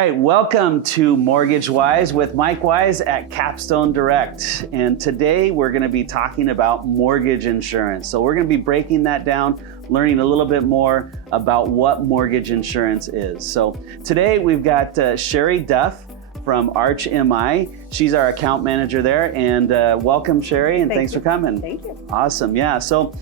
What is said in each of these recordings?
right, welcome to Mortgage Wise with Mike Wise at Capstone Direct. And today we're going to be talking about mortgage insurance. So we're going to be breaking that down, learning a little bit more about what mortgage insurance is. So today we've got Sherri Duff from Arch MI. She's our account manager there. And welcome, Sherri, and thanks for coming. Thank you. Awesome. Yeah. So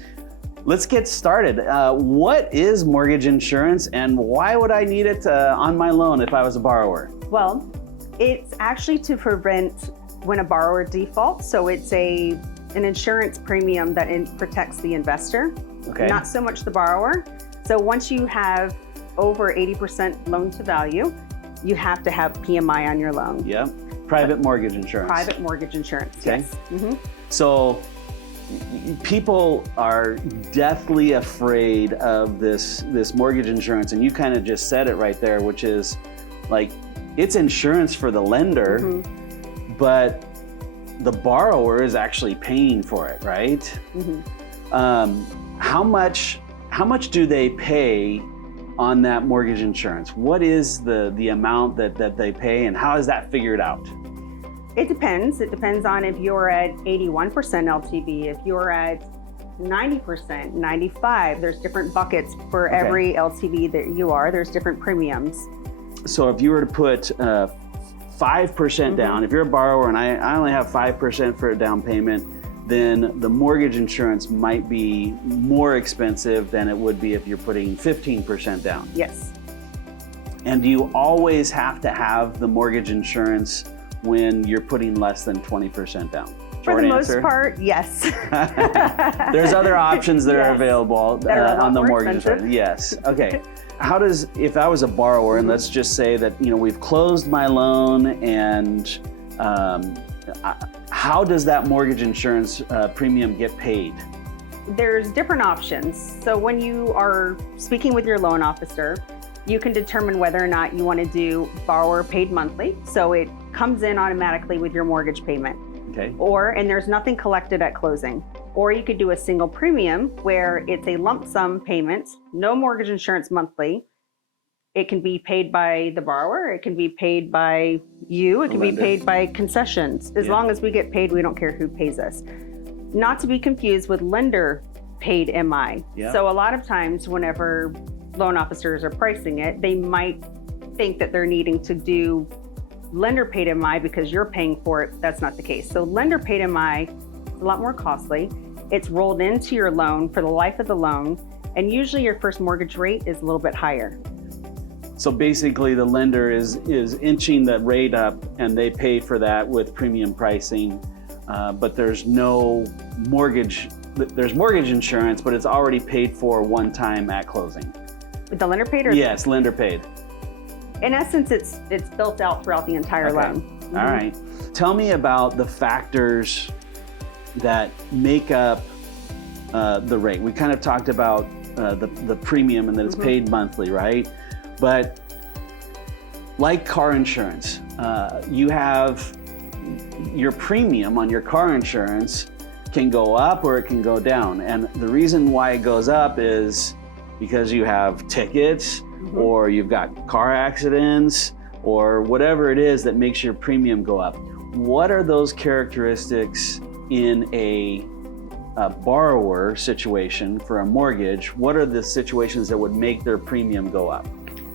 let's get started. What is mortgage insurance and why would I need it on my loan if I was a borrower? Well, it's actually to prevent when a borrower defaults. So it's an insurance premium that protects the investor, not so much the borrower. So once you have over 80% loan to value, you have to have PMI on your loan. Yeah. Private mortgage insurance. Private mortgage insurance, yes. Mm-hmm. So people are deathly afraid of this mortgage insurance, and you kind of just said it right there, which is like it's insurance for the lender, but the borrower is actually paying for it, right? How much do they pay on that mortgage insurance? What is the amount that they pay, and how is that figured out? It depends. It depends on if you're at 81% LTV, if you're at 90%, 95. There's different buckets for every LTV that you are. There's different premiums. So if you were to put 5% down, if you're a borrower and I only have 5% for a down payment, then the mortgage insurance might be more expensive than it would be if you're putting 15% down. Yes. And do you always have to have the mortgage insurance when you're putting less than 20% down? For the most part, yes. There's other options that are available on the mortgage insurance. Yes. Okay. If I was a borrower, and let's just say that we've closed my loan, and how does that mortgage insurance premium get paid? There's different options. So when you are speaking with your loan officer, you can determine whether or not you want to do borrower paid monthly. So it comes in automatically with your mortgage payment. Okay. And there's nothing collected at closing. Or you could do a single premium where it's a lump sum payment, no mortgage insurance monthly. It can be paid by the borrower, it can be paid by you, it can be paid by concessions. As long as we get paid, we don't care who pays us. Not to be confused with lender paid MI. So a lot of times whenever loan officers are pricing it, they might think that they're needing to do lender paid MI because you're paying for it. That's not the case. So lender paid MI is a lot more costly. It's rolled into your loan for the life of the loan, and usually your first mortgage rate is a little bit higher. So basically the lender is inching the rate up, and they pay for that with premium pricing, but there's no mortgage. There's mortgage insurance, but it's already paid for one time at closing. The lender paid? Yes, lender paid. In essence, it's built out throughout the entire loan. All right. Tell me about the factors that make up the rate. We kind of talked about the premium and that it's paid monthly, right? But like car insurance, you have your premium on your car insurance can go up or it can go down. And the reason why it goes up is because you have tickets, or you've got car accidents, or whatever it is that makes your premium go up. What are those characteristics in a borrower situation for a mortgage? What are the situations that would make their premium go up?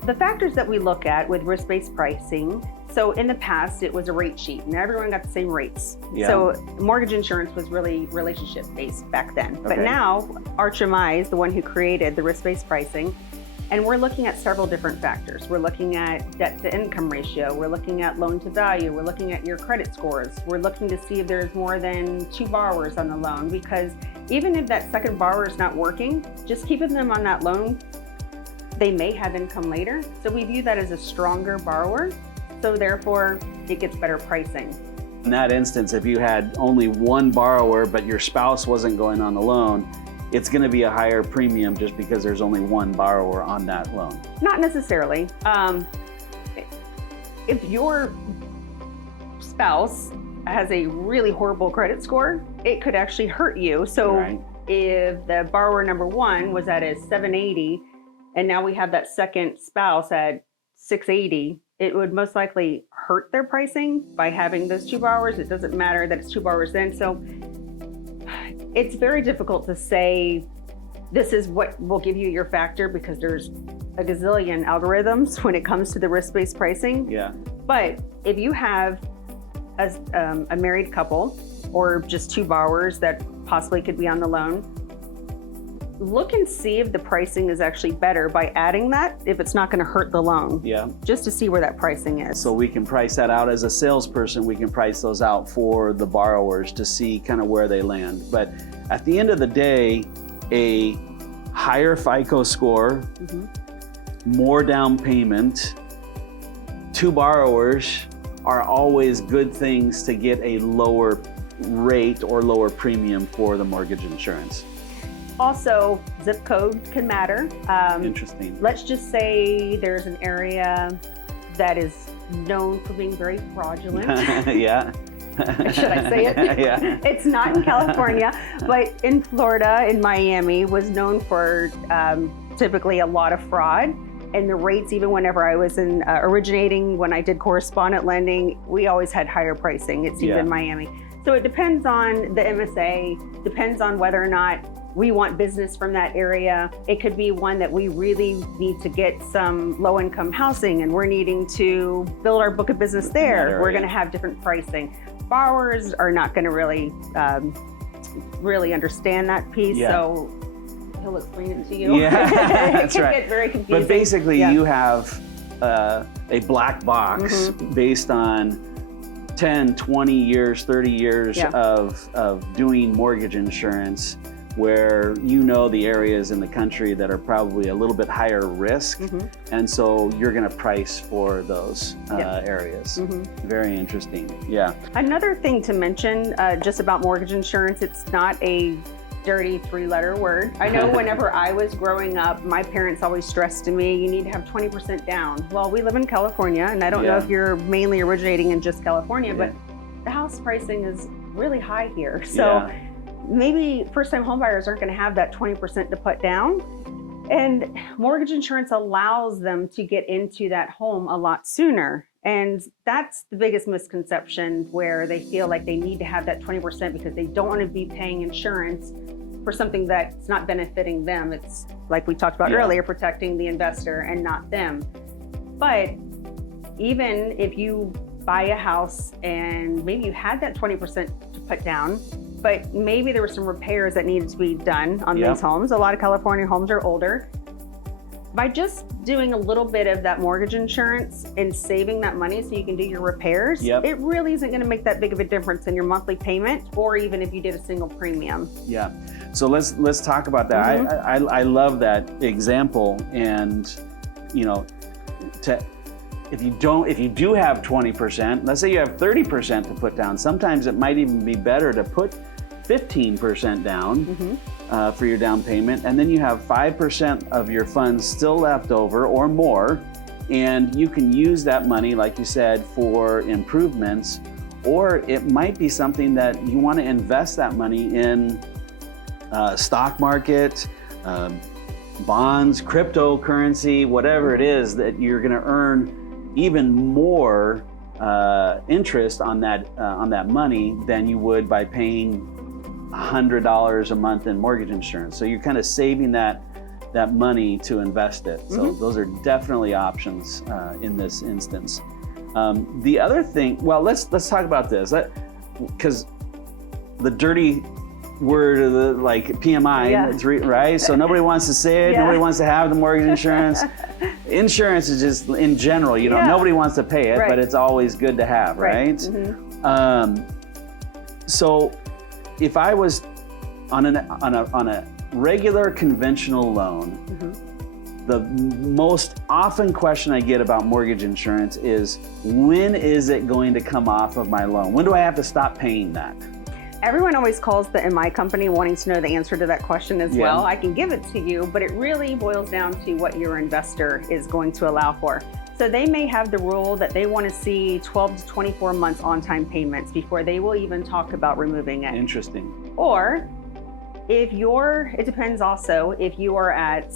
The factors that we look at with risk-based pricing, so in the past it was a rate sheet and everyone got the same rates. So mortgage insurance was really relationship-based back then. But now Arch MI is the one who created the risk-based pricing, and we're looking at several different factors. We're looking at debt to income ratio, we're looking at loan to value, we're looking at your credit scores, we're looking to see if there's more than 2 borrowers on the loan, because even if that second borrower is not working, just keeping them on that loan, they may have income later. So we view that as a stronger borrower, so therefore it gets better pricing. In that instance, if you had only one borrower but your spouse wasn't going on the loan, it's going to be a higher premium just because there's only one borrower on that loan. Not necessarily. If your spouse has a really horrible credit score, it could actually hurt you. So if the borrower number 1 was at a 780, and now we have that second spouse at 680, it would most likely hurt their pricing by having those 2 borrowers. It doesn't matter that it's 2 borrowers in. So it's very difficult to say this is what will give you your factor, because there's a gazillion algorithms when it comes to the risk-based pricing. Yeah. But if you have a married couple or just 2 borrowers that possibly could be on the loan, look and see if the pricing is actually better by adding that, if it's not going to hurt the loan. Yeah. Just to see where that pricing is. So we can price that out as a salesperson. We can price those out for the borrowers to see kind of where they land. But at the end of the day, a higher FICO score, more down payment, 2 borrowers are always good things to get a lower rate or lower premium for the mortgage insurance. Also, zip code can matter. Interesting. Let's just say there's an area that is known for being very fraudulent. Yeah. Should I say it? Yeah. It's not in California, but in Florida, in Miami, was known for typically a lot of fraud. And the rates, even whenever I was in originating, when I did correspondent lending, we always had higher pricing. It seems in Miami. So it depends on the MSA, depends on whether or not we want business from that area. It could be one that we really need to get some low-income housing and we're needing to build our book of business there. We're gonna have different pricing. Borrowers are not gonna really understand that piece, so he'll explain it to you. Yeah, that's it can right. get very confusing. But basically you have a black box based on 10, 20 years, 30 years of doing mortgage insurance, where you know the areas in the country that are probably a little bit higher risk. And so you're gonna price for those areas. Very interesting, yeah. Another thing to mention just about mortgage insurance, it's not a dirty 3-letter word. I know whenever I was growing up, my parents always stressed to me, you need to have 20% down. Well, we live in California, and I don't know if you're mainly originating in just California, but the house pricing is really high here. So maybe first-time homebuyers aren't gonna have that 20% to put down. And mortgage insurance allows them to get into that home a lot sooner. And that's the biggest misconception, where they feel like they need to have that 20% because they don't want to be paying insurance for something that's not benefiting them. It's like we talked about earlier, protecting the investor and not them. But even if you buy a house and maybe you had that 20% to put down, but maybe there were some repairs that needed to be done on these homes. A lot of California homes are older. By just doing a little bit of that mortgage insurance and saving that money so you can do your repairs, it really isn't gonna make that big of a difference in your monthly payment, or even if you did a single premium. Yeah, so let's talk about that. I love that example. And you know, if you do have 20%, let's say you have 30% to put down, sometimes it might even be better to put 15% down for your down payment, and then you have 5% of your funds still left over or more, and you can use that money, like you said, for improvements, or it might be something that you want to invest that money in stock market, bonds, cryptocurrency, whatever it is, that you're going to earn even more interest on that money than you would by paying $100 a month in mortgage insurance. So you're kind of saving that money to invest it. So those are definitely options in this instance. The other thing, well, let's talk about this, because the dirty word of the PMI, right? So nobody wants to say it. Nobody wants to have the mortgage insurance. Insurance is just in general, nobody wants to pay it, but it's always good to have, right? So if I was on a regular conventional loan, the most often question I get about mortgage insurance is, when is it going to come off of my loan? When do I have to stop paying that? Everyone always calls the MI company wanting to know the answer to that question as well. I can give it to you, but it really boils down to what your investor is going to allow for. So they may have the rule that they want to see 12 to 24 months on-time payments before they will even talk about removing it. Interesting. Or it depends also if you are at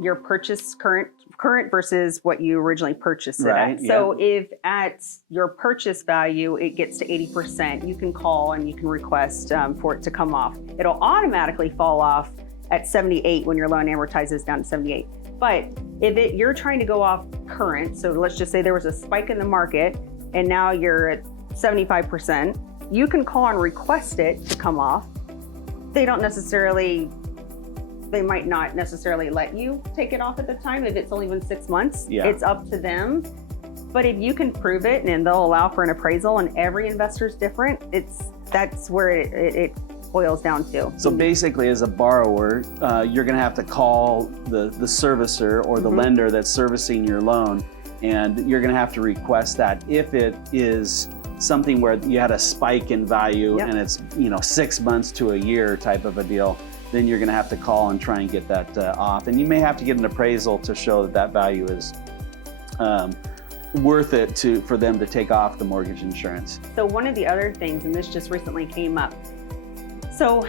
your current current versus what you originally purchased it Right, at. So if at your purchase value, it gets to 80%, you can call and you can request for it to come off. It'll automatically fall off at 78 when your loan amortizes down to 78. But if you're trying to go off current, so let's just say there was a spike in the market and now you're at 75%, you can call and request it to come off. They might not necessarily let you take it off at the time if it's only been 6 months. Yeah. It's up to them. But if you can prove it and they'll allow for an appraisal, and every investor's different, that's where it boils down to. So basically, as a borrower, you're going to have to call the servicer or the lender that's servicing your loan, and you're going to have to request that if it is something where you had a spike in value and it's 6 months to a year type of a deal, then you're going to have to call and try and get that off. And you may have to get an appraisal to show that value is worth it for them to take off the mortgage insurance. So one of the other things, and this just recently came up, so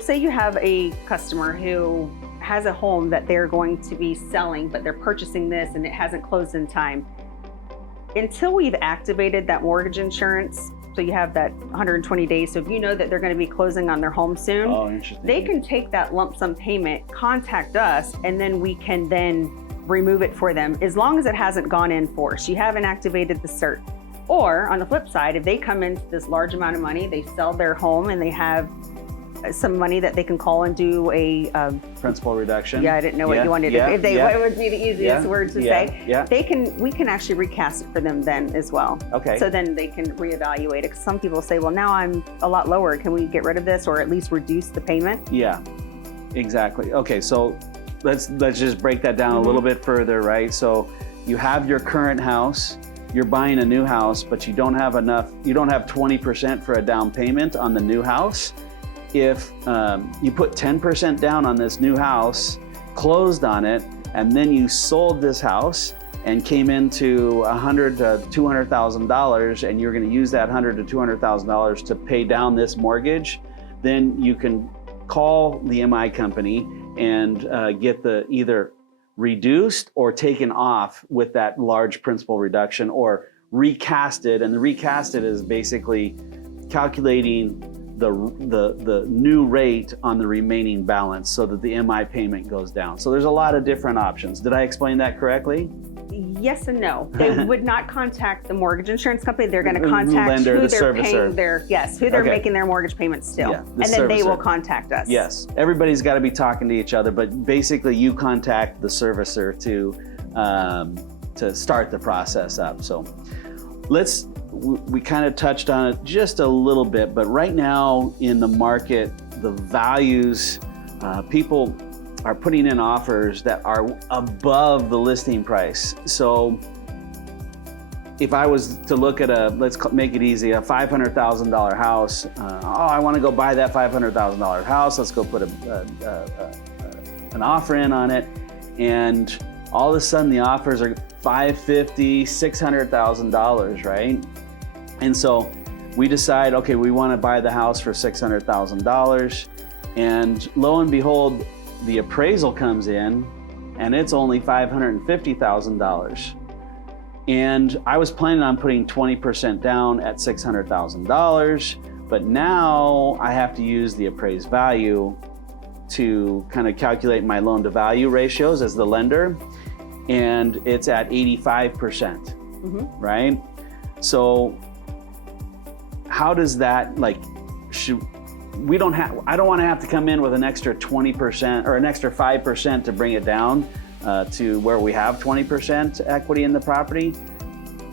say you have a customer who has a home that they're going to be selling, but they're purchasing this and it hasn't closed in time. Until we've activated that mortgage insurance, so you have that 120 days. So if you know that they're going to be closing on their home soon, they can take that lump sum payment, contact us, and then we can then remove it for them as long as it hasn't gone in force. You haven't activated the cert. Or on the flip side, if they come into this large amount of money, they sell their home and they have some money that they can call and do a principal reduction. Yeah, I didn't know what you wanted to. What would be the easiest word to say? Yeah. We can actually recast it for them then as well. Okay. So then they can reevaluate it. 'Cause some people say, well, now I'm a lot lower. Can we get rid of this or at least reduce the payment? Yeah, exactly. Okay, so let's just break that down a little bit further, right? So you have your current house. You're buying a new house, but you don't have 20% for a down payment on the new house. If you put 10% down on this new house, closed on it, and then you sold this house and came into $100,000 to $200,000, and you're going to use that $100,000 to $200,000 to pay down this mortgage, then you can call the MI company and get the either reduced or taken off with that large principal reduction, or recasted. And the recasted is basically calculating the new rate on the remaining balance so that the MI payment goes down. So there's a lot of different options. Did I explain that correctly? Yes and no. They would not contact the mortgage insurance company. They're going to contact who they're paying who they're making their mortgage payments still. Yeah, and then they will contact us. Yes. Everybody's got to be talking to each other, but basically you contact the servicer to start the process up. So we kind of touched on it just a little bit, but right now in the market, the values, people are putting in offers that are above the listing price. So if I was to look at let's make it easy, a $500,000 house, I want to go buy that $500,000 house. Let's go put an offer in on it. And all of a sudden the offers are $550,000, $600,000, right? And so we decide, okay, we want to buy the house for $600,000. And lo and behold, the appraisal comes in and it's only $550,000. And I was planning on putting 20% down at $600,000, but now I have to use the appraised value to kind of calculate my loan to value ratios as the lender. And it's at 85%, right? So how does that, I don't want to have to come in with an extra 20% or an extra 5% to bring it down to where we have 20% equity in the property.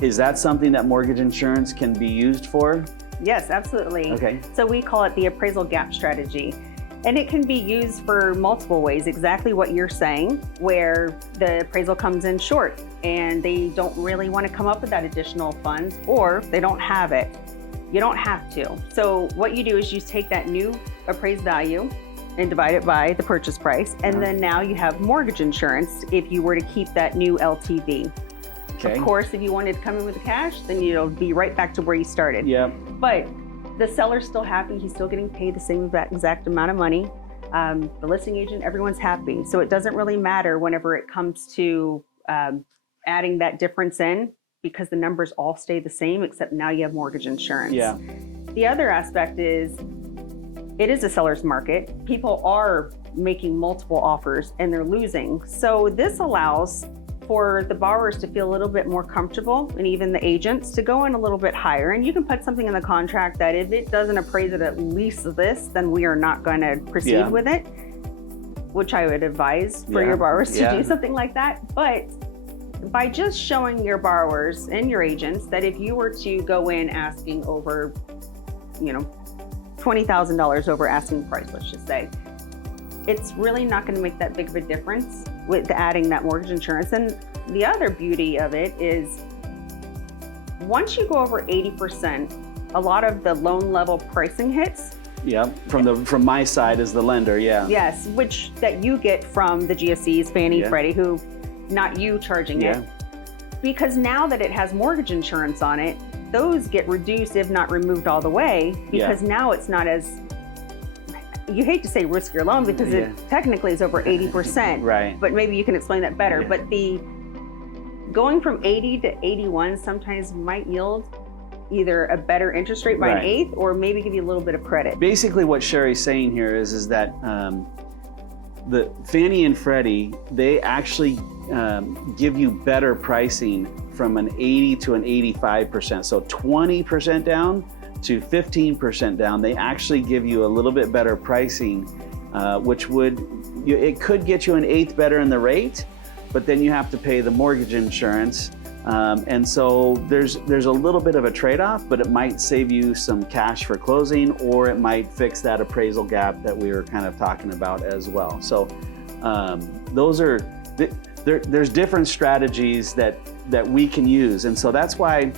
Is that something that mortgage insurance can be used for? Yes, absolutely. Okay. So we call it the appraisal gap strategy. And it can be used for multiple ways, exactly what you're saying, where the appraisal comes in short and they don't really want to come up with that additional funds, or they don't have it. You don't have to. So what you do is you take that new appraised value and divide it by the purchase price. And then now you have mortgage insurance if you were to keep that new LTV. Okay. Of course, if you wanted to come in with the cash, then you'll be right back to where you started. Yep. But the seller's still happy. He's still getting paid the same exact amount of money. The listing agent, everyone's happy. So it doesn't really matter whenever it comes to adding that difference in, because the numbers all stay the same, except now you have mortgage insurance. Yeah. The other aspect is, it is a seller's market. People are making multiple offers and they're losing. So this allows for the borrowers to feel a little bit more comfortable, and even the agents to go in a little bit higher. And you can put something in the contract that if it doesn't appraise it at least this, then we are not going to proceed with it, which I would advise for your borrowers to do something like that. But by just showing your borrowers and your agents that if you were to go in asking over, $20,000 over asking price, let's just say, it's really not going to make that big of a difference with adding that mortgage insurance. And the other beauty of it is, once you go over 80%, a lot of the loan level pricing hits. Yeah, from my side as the lender, Yes, which that you get from the GSEs, Fannie, Freddie, who, not you charging it. Because now that it has mortgage insurance on it, those get reduced, if not removed all the way, because now it's not as, you hate to say risk your loan because it technically is over 80%, right? But maybe you can explain that better. But the going from 80 to 81 sometimes might yield either a better interest rate by an eighth, or maybe give you a little bit of credit. Basically what Sherri's saying here is that the Fannie and Freddie, they actually give you better pricing from an 80 to an 85%. So 20% down to 15% down, they actually give you a little bit better pricing, which it could get you an eighth better in the rate, but then you have to pay the mortgage insurance. And so there's a little bit of a trade-off, but it might save you some cash for closing, or it might fix that appraisal gap that we were kind of talking about as well. So there's different strategies that we can use. And so that's why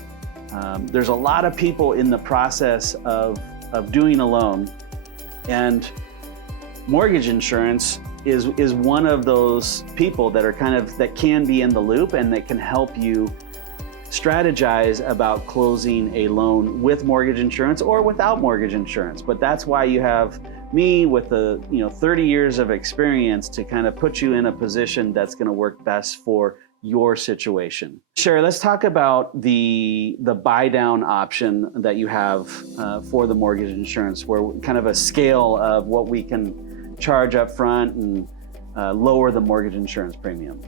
there's a lot of people in the process of doing a loan, and mortgage insurance is one of those people that are that can be in the loop and that can help you strategize about closing a loan with mortgage insurance or without mortgage insurance. But that's why you have me with the 30 years of experience to kind of put you in a position that's going to work best for your situation. Sherri, let's talk about the buy down option that you have for the mortgage insurance, where kind of a scale of what we can charge up front and lower the mortgage insurance premium.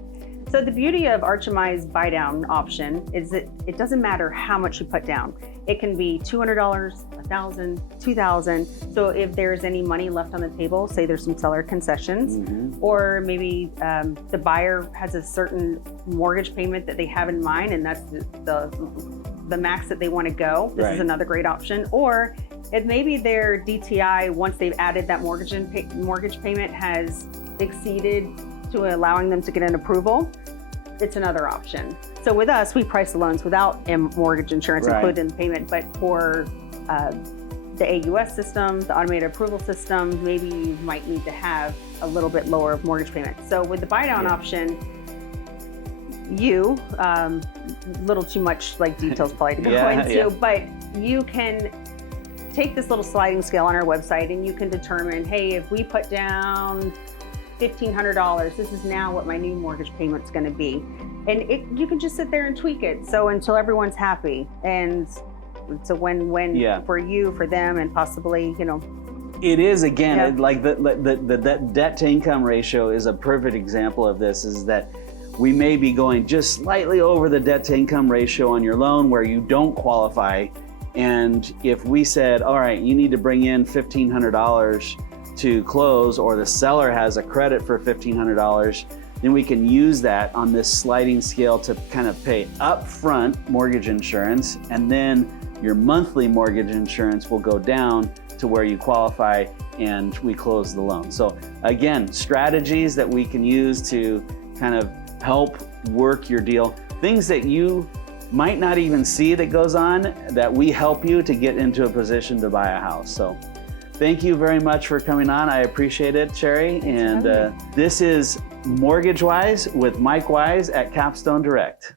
So the beauty of HMI's buy down option is that it doesn't matter how much you put down. It can be $200, $1,000, $2,000. So if there's any money left on the table, say there's some seller concessions, or maybe the buyer has a certain mortgage payment that they have in mind, and that's the max that they want to go. This is another great option. Or if maybe their DTI, once they've added that mortgage payment, has exceeded to allowing them to get an approval, it's another option. So with us, we price the loans without mortgage insurance included in the payment, but for the AUS system, the automated approval system, maybe you might need to have a little bit lower of mortgage payment. So with the buy down option, little too much like details probably to go into, but you can take this little sliding scale on our website and you can determine, hey, if we put down $1,500, this is now what my new mortgage payment's going to be. And you can just sit there and tweak it. So until everyone's happy, and it's a win-win for you, for them, and possibly, It is, again, like the debt to income ratio is a perfect example of this, is that we may be going just slightly over the debt to income ratio on your loan where you don't qualify. And if we said, all right, you need to bring in $1,500 to close, or the seller has a credit for $1,500, then we can use that on this sliding scale to kind of pay upfront mortgage insurance, and then your monthly mortgage insurance will go down to where you qualify and we close the loan. So again, strategies that we can use to kind of help work your deal, things that you might not even see that goes on, that we help you to get into a position to buy a house. So thank you very much for coming on. I appreciate it, Sherri. And this is Mortgage Wise with Mike Wise at Capstone Direct.